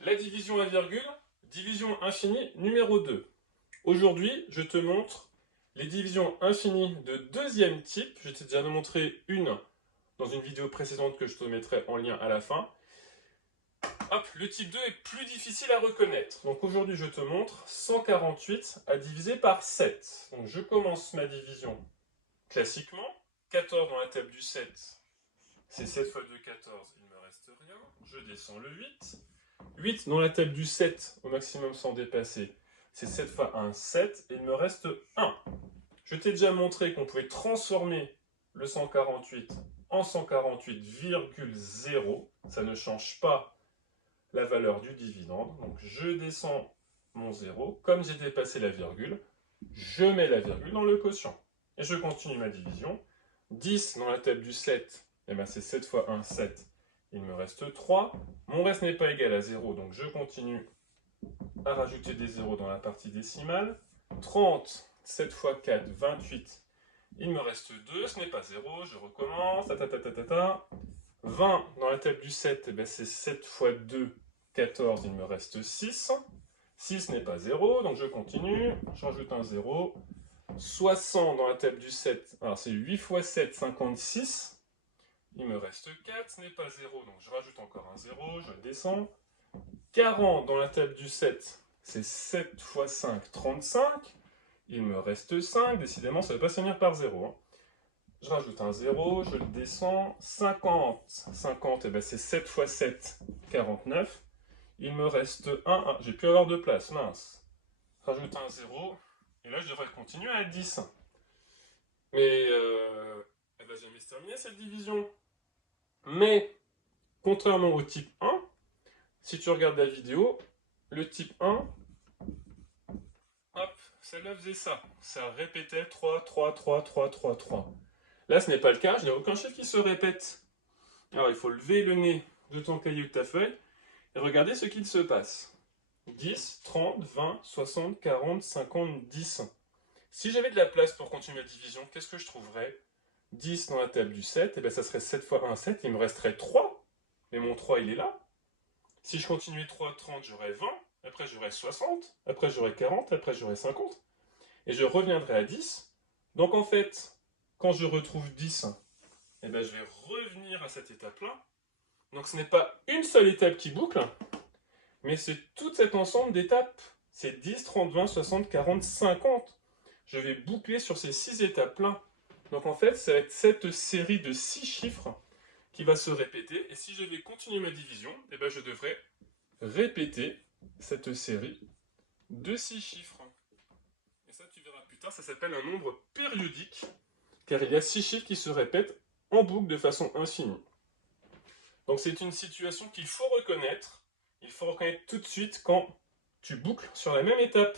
La division à virgule, division infinie numéro 2. Aujourd'hui, je te montre les divisions infinies de deuxième type. Je t'ai déjà montré une dans une vidéo précédente que je te mettrai en lien à la fin. Hop, le type 2 est plus difficile à reconnaître. Donc aujourd'hui, je te montre 148 à diviser par 7. Donc je commence ma division classiquement. 14 dans la table du 7, c'est 7 fois 2, 14, il ne me reste rien. Je descends le 8. 8 dans la table du 7, au maximum sans dépasser, c'est 7 fois 1, 7, et il me reste 1. Je t'ai déjà montré qu'on pouvait transformer le 148 en 148,0. Ça ne change pas la valeur du dividende. Donc je descends mon 0. Comme j'ai dépassé la virgule, je mets la virgule dans le quotient. Et je continue ma division. 10 dans la table du 7, eh ben c'est 7 fois 1, 7. Il me reste 3. Mon reste n'est pas égal à 0, donc je continue à rajouter des zéros dans la partie décimale. 30, 7 fois 4, 28. Il me reste 2, ce n'est pas 0, je recommence. 20 dans la table du 7, eh ben c'est 7 fois 2, 14, il me reste 6. 6 n'est pas 0, donc je continue. Je rajoute un 0. 60 dans la table du 7, alors c'est 8 fois 7, 56. Il me reste 4, ce n'est pas 0, donc je rajoute encore un 0, je descends. 40 dans la table du 7, c'est 7 fois 5, 35. Il me reste 5, décidément ça ne va pas se finir par 0. Hein. Je rajoute un 0, je le descends. 50, 50, eh ben c'est 7 fois 7, 49. Il me reste 1, ah, j'ai pu avoir de place, mince. Rajoute un 0, et là je devrais continuer à 10. Mais elle va jamais se terminer cette division. Mais, contrairement au type 1, si tu regardes la vidéo, le type 1, hop, celle-là faisait ça. Ça répétait 3, 3, 3, 3, 3, 3. Là, ce n'est pas le cas, je n'ai aucun chiffre qui se répète. Alors, il faut lever le nez de ton cahier ou de ta feuille et regarder ce qu'il se passe. 10, 30, 20, 60, 40, 50, 10. Si j'avais de la place pour continuer la division, qu'est-ce que je trouverais? 10 dans la table du 7, et bien ça serait 7 fois 1, 7, il me resterait 3. Mais mon 3, il est là. Si je continuais 3, 30, j'aurais 20. Après, j'aurais 60. Après, j'aurais 40. Après, j'aurais 50. Et je reviendrai à 10. Donc, en fait, quand je retrouve 10, eh ben, je vais revenir à cette étape-là. Donc, ce n'est pas une seule étape qui boucle, mais c'est tout cet ensemble d'étapes. C'est 10, 30, 20, 60, 40, 50. Je vais boucler sur ces 6 étapes-là. Donc, en fait, ça va être cette série de 6 chiffres qui va se répéter. Et si je vais continuer ma division, eh ben je devrais répéter cette série de 6 chiffres. Et ça, tu verras plus tard, ça s'appelle un nombre périodique, car il y a 6 chiffres qui se répètent en boucle de façon infinie. Donc c'est une situation qu'il faut reconnaître. Il faut reconnaître tout de suite quand tu boucles sur la même étape.